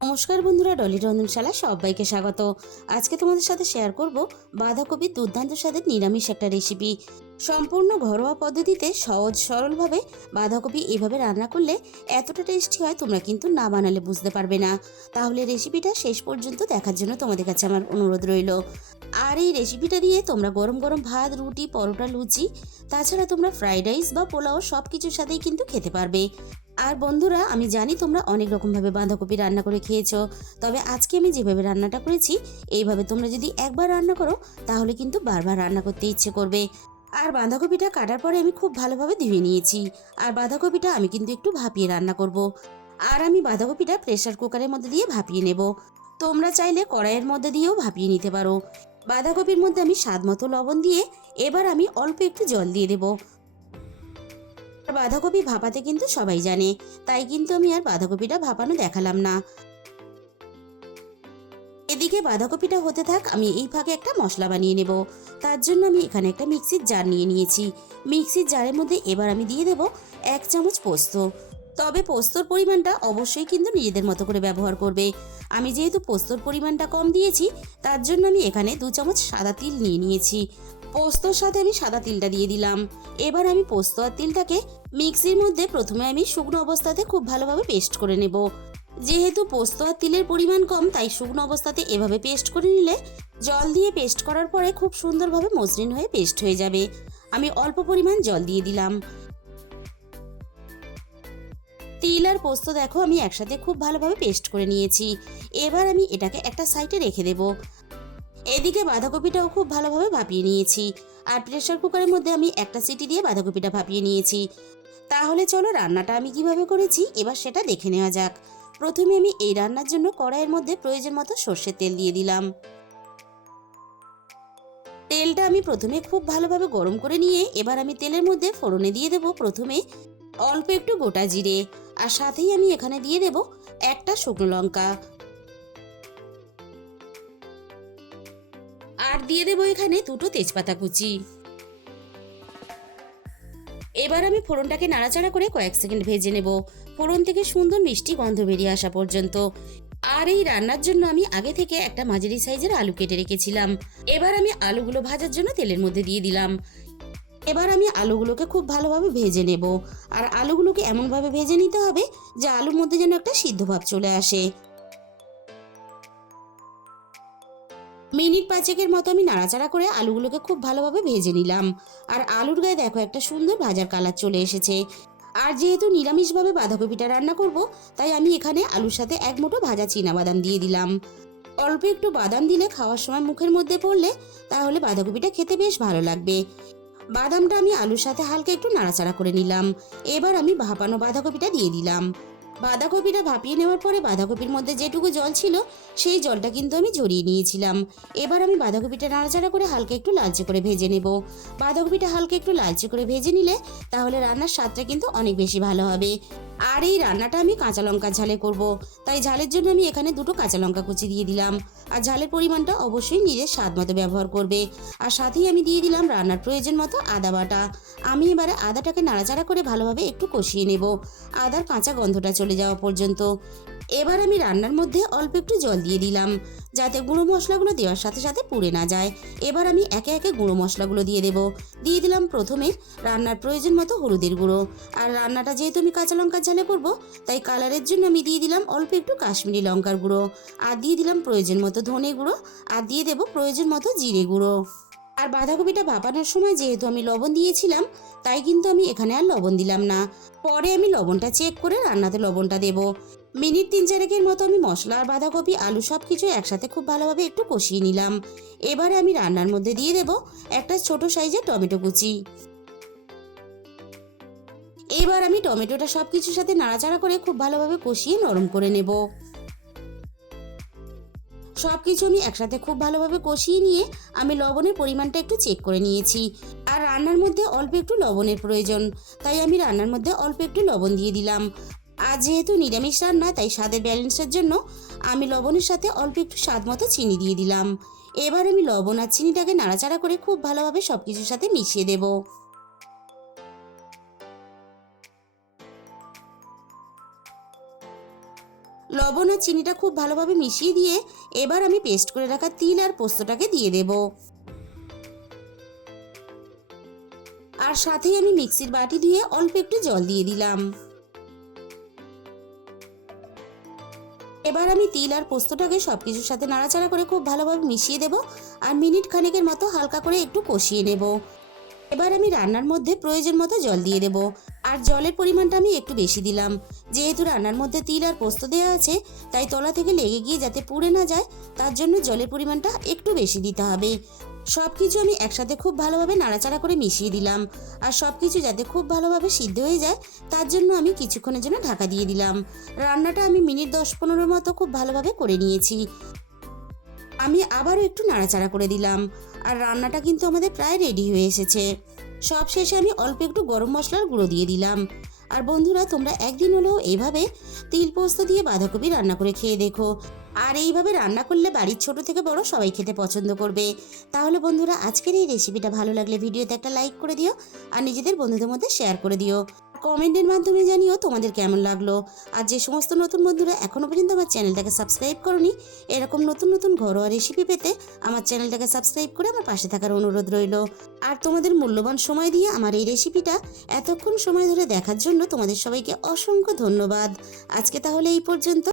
নমস্কার বন্ধুরা, ডলি রন্ধনশালা সবাইকে স্বাগত। আজকে তোমাদের সাথে শেয়ার করব বাঁধাকপির দুর্দান্ত স্বাদের নিরামিষ একটা রেসিপি। সম্পূর্ণ ঘরোয়া পদ্ধতিতে সহজ সরলভাবে বাঁধাকপি এভাবে রান্না করলে এতটা টেস্টি হয়, তোমরা কিন্তু না বানালে বুঝতে পারবে না। তাহলে রেসিপিটা শেষ পর্যন্ত দেখার জন্য তোমাদের কাছে আমার অনুরোধ রইল। আর এই রেসিপিটা দিয়ে তোমরা গরম গরম ভাত, রুটি, পরোটা, লুচি, তাছাড়া তোমরা ফ্রাইড রাইস বা পোলাও সব কিছুর সাথেই কিন্তু খেতে পারবে। আর বন্ধুরা, আমি জানি তোমরা অনেক রকমভাবে বাঁধাকপি রান্না করে খেয়েছো, তবে আজকে আমি যেভাবে রান্নাটা করেছি এইভাবে তোমরা যদি একবার রান্না করো তাহলে কিন্তু বারবার রান্না করতে ইচ্ছে করবে। আর বাঁধাকপিটা কাটার পরে আমি খুব ভালোভাবে ধুয়ে নিয়েছি। আর বাঁধাকপিটা আমি কিন্তু একটু ভাপিয়ে রান্না করব। আর আমি বাঁধাকপিটা প্রেসার কুকারের মধ্যে দিয়ে ভাপিয়ে নেব। তোমরা চাইলে কড়াইয়ের মধ্যে দিয়েও ভাপিয়ে নিতে পারো। বাঁধাকপির মধ্যে আমি স্বাদ মতো লবণ দিয়ে এবার আমি অল্প একটু জল দিয়ে দেবো। বাঁধাকপি ভাপাতে কিন্তু সবাই জানে, তাই কিন্তু আমি আর বাঁধাকপিটা ভাপানো দেখালাম না। এদিকে বাঁধাকপিটা হতে থাক, আমি এই ফাঁকে একটা মশলা বানিয়ে নেব। তার জন্য আমি এখানে একটা মিক্সির জার নিয়ে নিয়েছি। মিক্সির জারের মধ্যে এবার আমি দিয়ে দেব 1 চামচ পোস্ত। তবে পোস্তর পরিমাণটা অবশ্যই কিন্তু নিজেদের মতো করে ব্যবহার করবে। আমি যেহেতু পোস্তর পরিমাণটা কম দিয়েছি, তার জন্য আমি এখানে 2 চামচ সাদা তিল নিয়ে নিয়েছি। পোস্তর সাথে আমি সাদা তিলটা দিয়ে দিলাম। এবার আমি পোস্ত আর তিলটাকে মিক্সির মধ্যে প্রথমে আমি শুকনো অবস্থাতে খুব ভালোভাবে পেস্ট করে নেব। যেহেতু পোস্ত আর তিলের পরিমাণ কম, তাই শুকনো অবস্থাতে এভাবে পেস্ট করে নিলে জল দিয়ে পেস্ট করার পরে খুব সুন্দরভাবে মসৃণ হয়ে পেস্ট হয়ে যাবে। আমি অল্প পরিমাণ জল দিয়ে দিলাম। তিল আর পোস্ত দেখো আমি একসাথে খুব ভালোভাবে পেস্ট করে নিয়েছি। এবার আমি এটাকে একটা সাইডে রেখে দেব। এদিকে বাঁধাকপিটাও খুব ভালোভাবে ভাপিয়ে নিয়েছি। আর প্রেসার কুকারের মধ্যে আমি একটা সিটি দিয়ে বাঁধাকপিটা ভাপিয়ে নিয়েছি। তাহলে চলো রান্নাটা আমি কিভাবে করেছি এবার সেটা দেখে নেওয়া যাক। প্রথমে আমি এই রান্নার জন্য কড়াইয়ের মধ্যে প্রয়োজন মতো সর্ষের তেল দিয়ে দিলাম। তেলটা আমি প্রথমে খুব ভালোভাবে গরম করে নিয়ে এবার আমি তেলের মধ্যে ফোড়নে দিয়ে দেব প্রথমে অল্প একটু গোটা জিরে। আর সাথেই আমি এখানে দিয়ে দেব একটা শুকনো লঙ্কা। আর দিয়ে দেব এখানে দুটো তেজপাতা কুচি। এবার আমি ফোড়নটাকে নাড়াচাড়া করে কয়েক সেকেন্ড ভেজে নেব, ফোড়ন থেকে সুন্দর মিষ্টি গন্ধ বেরিয়ে আসা পর্যন্ত। আর এই রান্নার জন্য আমি আগে থেকে একটা মাঝারি সাইজের আলু কেটে রেখেছিলাম। এবার আমি আলুগুলো ভাজার জন্য তেলের মধ্যে দিয়ে দিলাম। এবার আমি আলুগুলোকে খুব ভালোভাবে ভেজে নেব। আর আলুগুলোকে এমনভাবে ভেজে নিতে হবে যে আলুর মধ্যে যেন একটা সিদ্ধ ভাব চলে আসে। মিনিট 5-এর মতো আমি নাড়াচাড়া করে আলুগুলোকে খুব ভালোভাবে ভেজে নিলাম। আর আলুর গায়ে দেখো একটা সুন্দর ভাজার কালার চলে এসেছে। আর যেহেতু নিরামিষভাবে বাঁধাকপিটা রান্না করব, তাই আমি এখানে আলুর সাথে 1 মুঠো ভাজা বাদাম দিয়ে দিলাম। অল্প একটু বাদাম দিলে খাওয়ার সময় মুখের মধ্যে পড়লে তাহলে বাঁধাকপিটা খেতে বেশ ভালো লাগবে। বাদামটা আমি আলুর সাথে হালকা একটু নাড়াচাড়া করে নিলাম। এবার আমি ভাপানো বাঁধাকপিটা দিয়ে দিলাম। বাঁধাকপিটা ভাপিয়ে নেওয়ার পরে বাঁধাকপির মধ্যে যেটুকু জল ছিল সেই জলটা কিন্তু আমি ঝরিয়ে নিয়েছিলাম। এবার আমি বাঁধাকপিটা নাড়াচাড়া করে হালকা একটু লালচে করে ভেজে নেব। বাঁধাকপিটা হালকা একটু লালচে করে ভেজে নিলে তাহলে রান্নার স্বাদটা কিন্তু অনেক বেশি ভালো হবে। আর এই রান্নাটা আমি কাঁচা লঙ্কার ঝালে করব, তাই ঝালের জন্য আমি এখানে 2টো কাঁচা লঙ্কা কুচি দিয়ে দিলাম। আর ঝালের পরিমাণটা অবশ্যই নিজের স্বাদ মতো ব্যবহার করবে। আর সাথেই আমি দিয়ে দিলাম রান্নার প্রয়োজন মতো আদা বাটা। আমি এবারে আদাটাকে নাড়াচাড়া করে ভালোভাবে একটু কষিয়ে নেব, আদার কাঁচা গন্ধটা চলে যাওয়া পর্যন্ত। এবার আমি রান্নার মধ্যে অল্প একটু জল দিয়ে দিলাম, যাতে গুঁড়ো মশলাগুলো দেওয়ার সাথে সাথে পুড়ে না যায়। এবার আমি একে একে গুঁড়ো মশলাগুলো দিয়ে দেব। দিয়ে দিলাম প্রথমে রান্নার প্রয়োজন মতো হলুদের গুঁড়ো। আর রান্নাটা যেহেতু আমি কাঁচা লঙ্কার ঝালে করব, তাই কালারের জন্য আমি দিয়ে দিলাম অল্প একটু কাশ্মীরি লঙ্কার গুঁড়ো। আর দিয়ে দিলাম প্রয়োজন মতো ধনে গুঁড়ো। আর দিয়ে দেব প্রয়োজন মতো জিরে গুঁড়ো। আর বাঁধাকপিটা ভাপানোর সময় যেহেতু আমি লবণ দিয়েছিলাম, তাই কিন্তু আমি এখানে আর লবণ দিলাম না। পরে আমি লবণটা চেক করে রান্নাতে লবণটা দেব। মিনিট 3-4-এর মতো আমি মশলা আর বাঁধাকপি আলু সব কিছু একসাথে খুব ভালোভাবে একটু কষিয়ে নিলাম। এবারে আমি রান্নার মধ্যে দিয়ে দেব একটা ছোট সাইজের টমেটো কুচি। এবার আমি টমেটোটা সব কিছুর সাথে নাড়াচাড়া করে খুব ভালোভাবে কষিয়ে নরম করে নেব। সব কিছু আমি একসাথে খুব ভালোভাবে কষিয়ে নিয়ে আমি লবণের পরিমাণটা একটু চেক করে নিয়েছি। আর রান্নার মধ্যে অল্প একটু লবণের প্রয়োজন, তাই আমি রান্নার মধ্যে অল্প একটু লবণ দিয়ে দিলাম। আর যেহেতু নিরামিষ রান্না, তাই স্বাদের ব্যালেন্সের জন্য আমি লবণের সাথে অল্প একটু স্বাদ মতো চিনি দিয়ে দিলাম। এবার আমি লবণ আর চিনিটাকে নাড়াচাড়া করে খুব ভালোভাবে সব কিছুর সাথে মিশিয়ে দেব। লবণ আর চিনিটা খুব ভালোভাবে মিশিয়ে দিয়ে এবার আমি পেস্ট করে রাখা তিল আর পোস্তটাকে দিয়ে দেব। আর সাথেই আমি মিক্সির বাটি ধুয়ে অল্প একটু জল দিয়ে দিলাম। এবার আমি তিল আর পোস্তটাকে সবকিছুর সাথে নাড়াচাড়া করে খুব ভালোভাবে মিশিয়ে দেব আর মিনিট খানেকের মতো হালকা করে একটু কষিয়ে নেব। এবার আমি রান্নার মধ্যে প্রয়োজন মতো জল দিয়ে দেব। আর জলের পরিমাণটা আমি একটু বেশি দিলাম, যেহেতু রান্নার মধ্যে তিল আর পোস্ত দেওয়া আছে, তাই তলা থেকে লেগে গিয়ে যাতে পুড়ে না যায় তার জন্য জলের পরিমাণটা একটু বেশি দিতে হবে। সব কিছু আমি একসাথে খুব ভালোভাবে নাড়াচাড়া করে মিশিয়ে দিলাম। আর সব কিছু যাতে খুব ভালোভাবে সিদ্ধ হয়ে যায় তার জন্য আমি কিছুক্ষণের জন্য ঢাকা দিয়ে দিলাম। রান্নাটা আমি মিনিট 10-15 মতো খুব ভালোভাবে করে নিয়েছি। আমি আবারও একটু নাড়াচাড়া করে দিলাম আর রান্নাটা কিন্তু আমাদের প্রায় রেডি হয়ে এসেছে। সব শেষে আমি অল্প একটু গরম মশলার গুঁড়ো দিয়ে দিলাম। আর বন্ধুরা, তোমরা একদিন হলেও এইভাবে তিল পোস্ত দিয়ে বাঁধাকপি রান্না করে খেয়ে দেখো। আর এইভাবে রান্না করলে বাড়ির ছোট থেকে বড় সবাই খেতে পছন্দ করবে। তাহলে বন্ধুরা, আজকের এই রেসিপিটা ভালো লাগলে ভিডিওতে একটা লাইক করে দিও আর নিজেদের বন্ধুদের মধ্যে শেয়ার করে দিও। কমেন্টের মাধ্যমে জানিও তোমাদের কেমন লাগলো। আর যে সমস্ত নতুন বন্ধুরা এখনও পর্যন্ত আমার চ্যানেলটাকে সাবস্ক্রাইব করনি, এরকম নতুন নতুন ঘরোয়া রেসিপি পেতে আমার চ্যানেলটাকে সাবস্ক্রাইব করে আমার পাশে থাকার অনুরোধ রইল। আর তোমাদের মূল্যবান সময় দিয়ে আমার এই রেসিপিটা এতক্ষণ সময় ধরে দেখার জন্য তোমাদের সবাইকে অসংখ্য ধন্যবাদ। আজকে তাহলে এই পর্যন্ত।